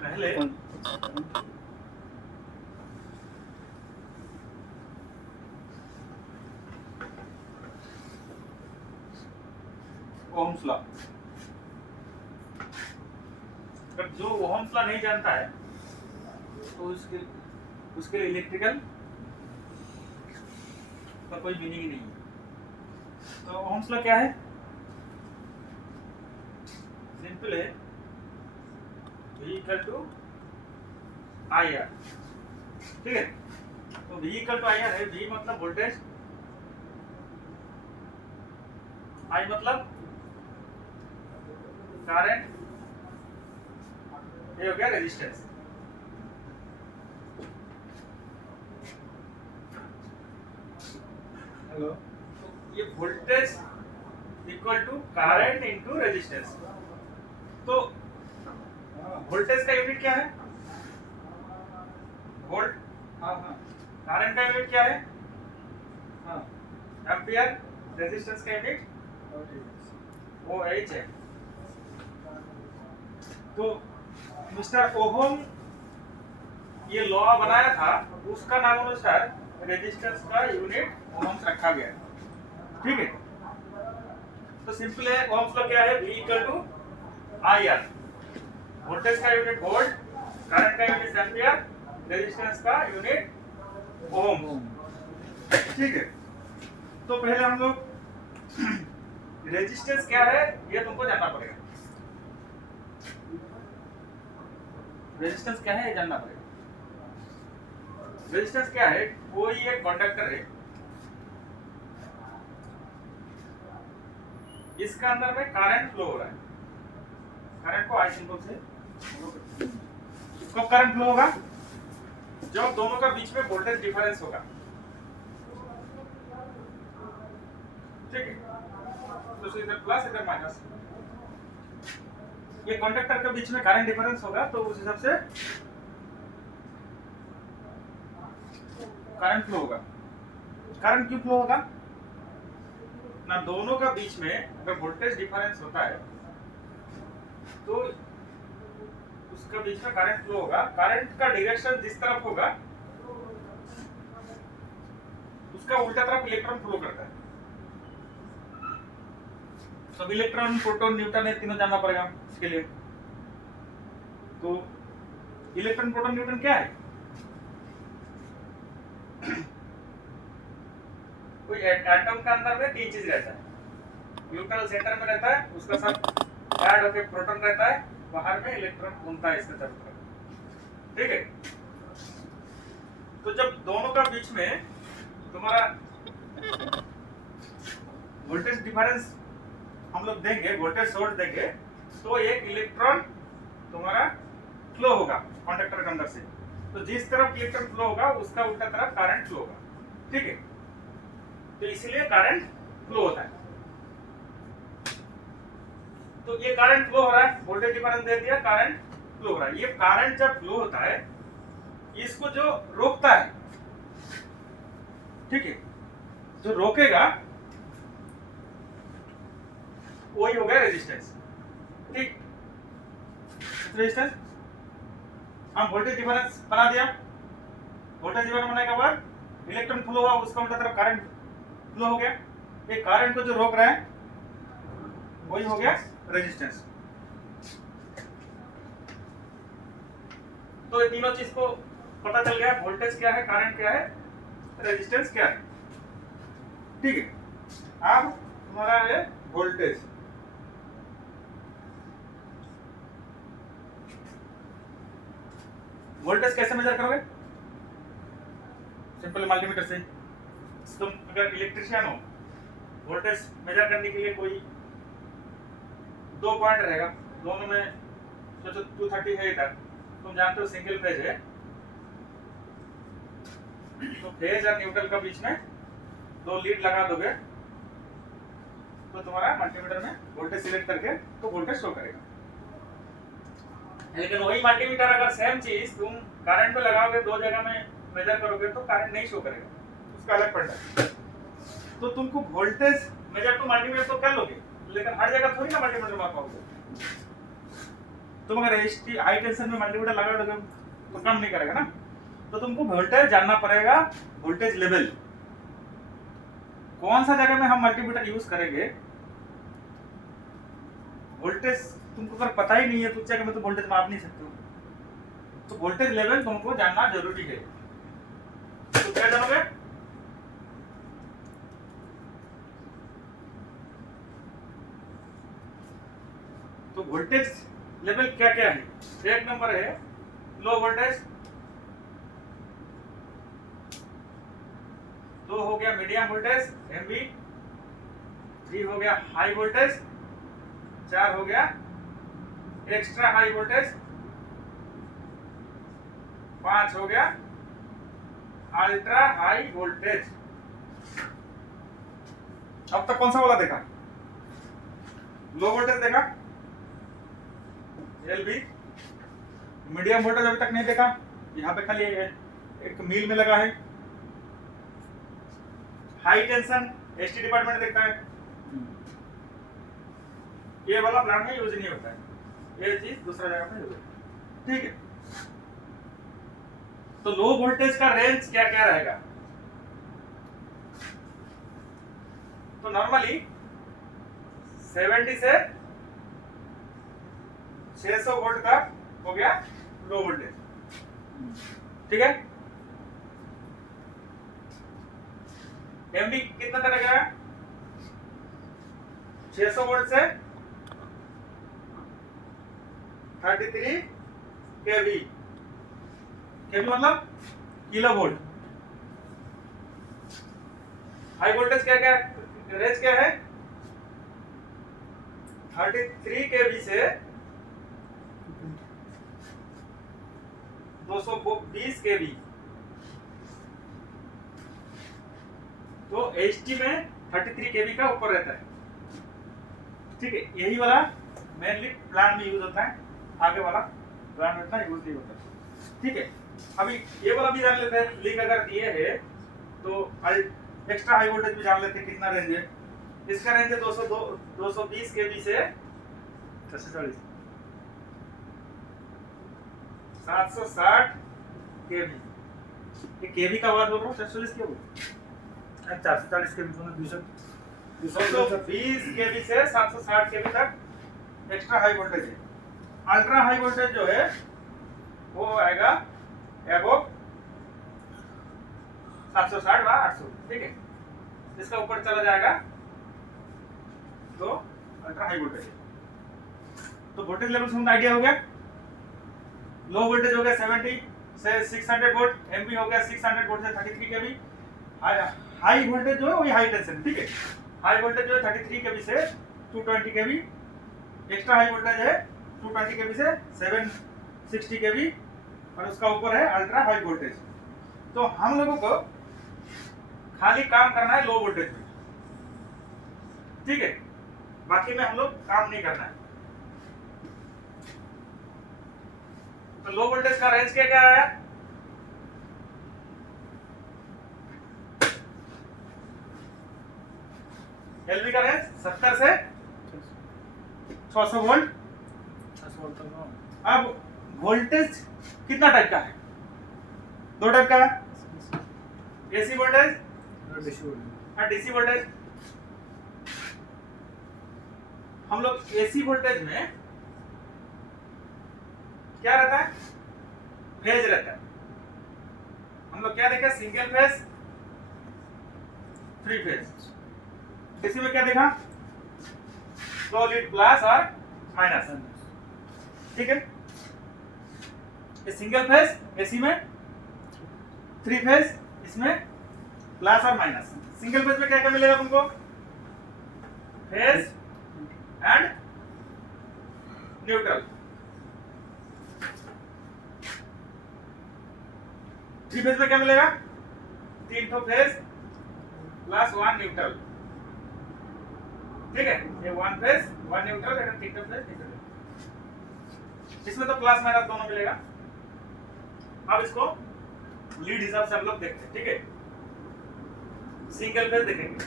पहले Ohm's law, अगर जो ओम्स लॉ नहीं जानता है तो उसके लिए इलेक्ट्रिकल का कोई मीनिंग ही नहीं है। तो ओम्स लॉ क्या है? सिंपल है, V equal to I R. ठीक है, तो V equal to I R है। V मतलब वोल्टेज, I मतलब करंट, ये हो गया रेजिस्टेंस। हेलो, ये voltage equal to current into resistance. तो वोल्टेज का यूनिट क्या है? वोल्ट। हाँ हाँ करंट का यूनिट क्या है? हाँ, एम्पियर। रेजिस्टेंस का यूनिट OH है। तो मिस्टर ओहम ये लॉ बनाया था, उसका नाम अनुसार रेजिस्टेंस का यूनिट ओहम्स रखा गया है। ठीक है, तो सिंपल है, ओहम्स लॉ क्या है? V equal to I R. Voltage का यूनिट वोल्ट, करंट का यूनिट एम्पियर, रेजिस्टेंस का यूनिट ओम। ठीक है, तो पहले हम लोग रेजिस्टेंस क्या है ये तुमको जानना पड़ेगा। रेजिस्टेंस क्या है ये जानना पड़ेगा। रेजिस्टेंस क्या है? कोई एक कंडक्टर है, इसका अंदर में करंट फ्लो हो रहा है। करंट को आई सिंबल से, कब करंट फ्लो होगा? जब दोनों का बीच में वोल्टेज डिफरेंस होगा। ठीक है, तो इधर प्लस इधर माइनस, ये कंडक्टर के बीच में करंट डिफरेंस होगा, तो उस हिसाब से करंट फ्लो होगा। करंट क्यों फ्लो होगा ना? दोनों का बीच में अगर वोल्टेज डिफरेंस होता है तो उसका बीच में करंट फ्लो होगा। करंट का डायरेक्शन जिस तरफ होगा उसका उल्टा तरफ इलेक्ट्रॉन फ्लो करता है। सब इलेक्ट्रॉन, प्रोटॉन, न्यूट्रॉन है, तीनों जानना पड़ेगा इसके लिए। तो इलेक्ट्रॉन, प्रोटॉन, न्यूट्रॉन क्या है? कोई एटम का अंदर में तीन चीज रहता है। न्यूट्रल सेंटर में रहता है, उसका सब ऐड होकर प्रोटॉन रहता है, बाहर में इलेक्ट्रॉन घूमता है इसके तरफ। ठीक है, तो जब दोनों का बीच में तुम्हारा वोल्टेज डिफरेंस हम लोग देंगे, वोल्टेज सोर्स देंगे, तो एक इलेक्ट्रॉन तुम्हारा फ्लो होगा कंडक्टर के अंदर से। तो जिस तरफ इलेक्ट्रॉन फ्लो होगा उसका उल्टा तरफ करंट फ्लो होगा। ठीक है, तो इसलिए करंट फ्लो होता है। तो ये करंट फ्लो हो रहा है, वोल्टेज डिफरेंस दे दिया, करंट फ्लो हो रहा है। ये करंट जब फ्लो होता है, इसको जो रोकता है, ठीक है, जो रोकेगा वही हो गया रेजिस्टेंस। ठीक, रेजिस्टेंस हम वोल्टेज डिफरेंस बना दिया। वोल्टेज डिफरेंस बनाने के बाद इलेक्ट्रॉन फ्लो हुआ, उसका उल्टा तरफ करंट फ्लो हो गया। ये करंट को जो रोक रहा है वही हो गया रेजिस्टेंस। तो ये तीनों चीज को पता चल गया, वोल्टेज क्या है, करंट क्या है, रेजिस्टेंस क्या है। ठीक है, अब हमारा है वोल्टेज। वोल्टेज कैसे मेजर करोगे? सिंपल मल्टीमीटर से। तुम अगर इलेक्ट्रिशियन हो, वोल्टेज मेजर करने के लिए कोई दो पॉइंट रहेगा, दोनों में सोचो 230 है इधर, तुम जानते हो सिंगल फेज है, तो फेज और न्यूट्रल का बीच में दो लीड लगा दोगे तो तुम्हारा मल्टीमीटर में वोल्टेज सिलेक्ट करके तो वोल्टेज शो करेगा। लेकिन वही मल्टीमीटर अगर सेम चीज तुम करंट पे लगाओगे, दो जगह में मेजर करोगे तो करंट नहीं शो करेगा, उसका अलग पड़ता है। तो तुमको वोल्टेज मेजर तो मल्टीमीटर तो कर लोगे, लेकिन हर जगह थोड़ी ना मल्टीमीटर माप पाओगे। तुम अगर एचटी हाई टेंशन में मल्टीमीटर लगा दोगे तो काम नहीं करेगा ना। तो तुमको वोल्टेज जानना पड़ेगा, वोल्टेज लेवल कौन सा जगह में हम मल्टीमीटर यूज करेंगे। वोल्टेज तुमको अगर पता ही नहीं है तो उस जगह में तो वोल्टेज माप नहीं सकते हो, तो वोल्टेज लेवल तुमको जानना जरूरी है। तो क्या जानोगे, तो वोल्टेज लेवल क्या क्या है। एक नंबर है लो वोल्टेज, दो हो गया मीडियम वोल्टेज एमवी, 3 हो गया हाई वोल्टेज, 4 हो गया एक्स्ट्रा हाई वोल्टेज, 5 हो गया अल्ट्रा हाई वोल्टेज। अब तक कौन सा वाला देखा, लो वोल्टेज देखा एलबी, मीडियम वोल्टेज अभी तक नहीं देखा, यहाँ पे खाली एक मील में लगा है। हाई टेंशन एसटी डिपार्टमेंट देखता है, ये वाला प्लांट में यूज नहीं होता है, ये चीज दूसरा जगह पे यूज होता है। ठीक है, तो लो वोल्टेज का रेंज क्या क्या रहेगा। तो नॉर्मली 70 से 600 वोल्ट का हो गया लो वोल्टेज। ठीक है, एमबी कितना तरह का है, 600 वोल्ट से 33 केवी, केवी मतलब किलो वोल्ट। हाई वोल्टेज क्या क्या रेंज क्या है, 33 केवी से 220 केवी। तो एचटी में 33 केवी का ऊपर रहता है। ठीक है, यही वाला मेनली प्लांट में यूज होता है, आगे वाला प्लांट में इतना यूज नहीं होता। ठीक है, अभी ये वाला भी जान लेते हैं, लीक अगर दिए है तो एक्स्ट्रा हाई वोल्टेज भी जान लेते हैं कितना रेंज है। इसका रेंज है 220 केवी से 760 केवी। ये केवी का बात बोल रहा हूँ, 740 क्यों, 440 के भी 220 केवी से 760 केवी तक एक्स्ट्रा हाई वोल्टेज है। अल्ट्रा हाई वोल्टेज जो है वो आएगा एबव 760 व 800। ठीक है, इसका ऊपर चला जाएगा तो अल्ट्रा हाई वोल्टेज है। तो वोल्टेज लेवल से आइडिया हो गया। लो वोल्टेज हो गया 70 से 600 वोल्ट, एमवी हो गया 600 वोल्ट से 33 केवी। हाई वोल्टेज जो है वही हाई टेंशन। ठीक है, हाई वोल्टेज जो है 33 केवी से 220 केवी, एक्स्ट्रा हाई वोल्टेज है 220 केवी से 760 केवी, और उसका ऊपर है अल्ट्रा हाई वोल्टेज। तो हम लोगों को खाली काम करना है लो वोल्टेज में। ठीक है, बाकी में हम लोग काम नहीं करना है। तो लो वोल्टेज का रेंज क्या क्या आया, एलवी का रेंज 70 से 600 वोल्ट। अब वोल्टेज कितना टाइप का है, 2 टाइप का है, एसी वोल्टेज और डीसी वोल्टेज। हम लोग एसी वोल्टेज में क्या रहता है, फेज रहता है। हम लोग क्या देखा, सिंगल फेज, 3 फेज। डीसी में क्या देखा, 2 लीड प्लस और माइनस। ठीक है, ये सिंगल फेज एसी में, 3 फेज इसमें प्लस और माइनस। सिंगल फेज में क्या क्या मिलेगा तुमको, फेज एंड न्यूट्रल। 3 फेज में क्या मिलेगा, 3 ठो फेज प्लस 1 न्यूट्रल। ठीक है, ये 1 फेज 1 न्यूट्रल, एंड 3 ठो फेज न्यूट्रल। इसमें तो प्लस माइनस दोनों मिलेगा। अब इसको लीड हिसाब से हम लोग देखते हैं। ठीक है, सिंगल फेज देखेंगे।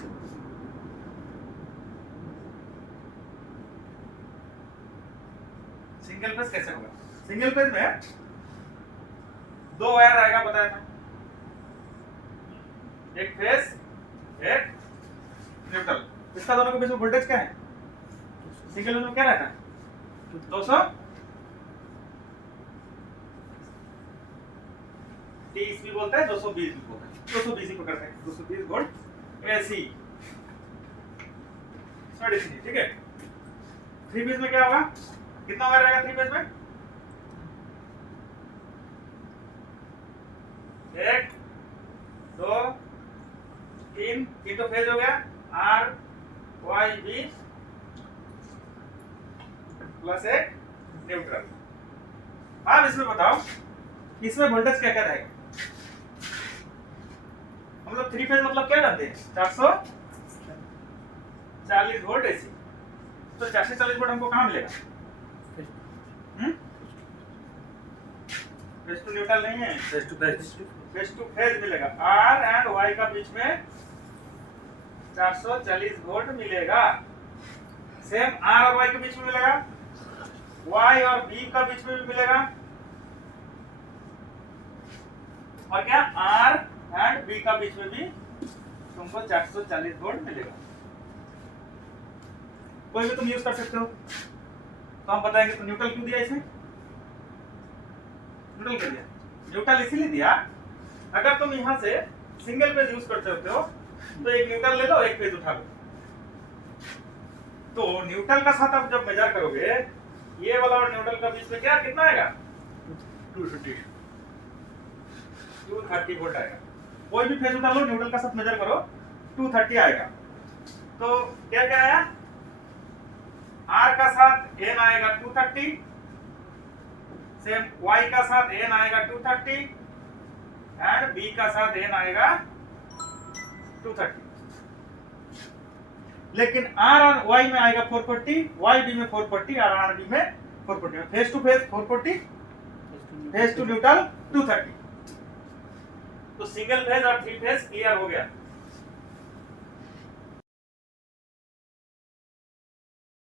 सिंगल फेज कैसे होगा? सिंगल फेज में दो वायर आएगा बताया था, एक फेज एक न्यूट्रल। इसका दोनों के बीच में वोल्टेज क्या है? सिंगल फेज में क्या रहता है? 200 30 भी बोलता है, 220 भी बोलता है, 220 ही पकड़ते हैं, 220 वोल्ट एसी DC, ठीक है। थ्री फेज में क्या होगा? कितना वायर रहेगा थ्री फेज में? एक, दो, तीन तो फेज हो गया, आर वाई बी प्लस एक न्यूट्रल। अब इसमें बताओ इसमें वोल्टेज क्या क्या रहेगा? हम लोग थ्री फेज मतलब क्या जानते हैं? 440 वोल्ट एसी। तो 440 वोल्ट हमको कहाँ मिलेगा? फेज टू न्यूट्रल नहीं है, phase to phase. Phase to phase मिलेगा। आर एंड वाई का बीच में 440 वोल्ट मिलेगा। सेम आर और वाई के बीच में मिलेगा, वाई और बी का बीच में भी मिलेगा, और क्या आर एंड बी का बीच में भी तुमको 440 वोल्ट मिलेगा। कोई भी तुम यूज कर सकते हो। तो हम बताएंगे तो न्यूट्रल क्यों दिया इसमें? न्यूट्रल क्यों दिया? न्यूट्रल इसीलिए दिया, अगर तुम यहां से सिंगल पेज यूज करते होते हो तो एक न्यूट्रल ले लो, एक पेज उठा लो। तो न्यूट्रल का साथ आप जब मेजर करोगे, ये वाला और न्यूट्रल का बीच में क्या कितना आएगा? 230 वोल्ट आएगा। कोई भी फेज उठा लो, न्यूट्रल का साथ मेजर करो, 230 आएगा। तो क्या क्या आया? आर का साथ एन आएगा 230, सेम वाई का साथ एन आएगा 230 एंड बी का साथ एन आएगा 230। लेकिन आर और वाई में आएगा 440, वाई बी में 440 और आर बी में 440। Phase to phase 440, phase two neutral 230। तो सिंगल फेज और थ्री फेज क्लियर हो गया।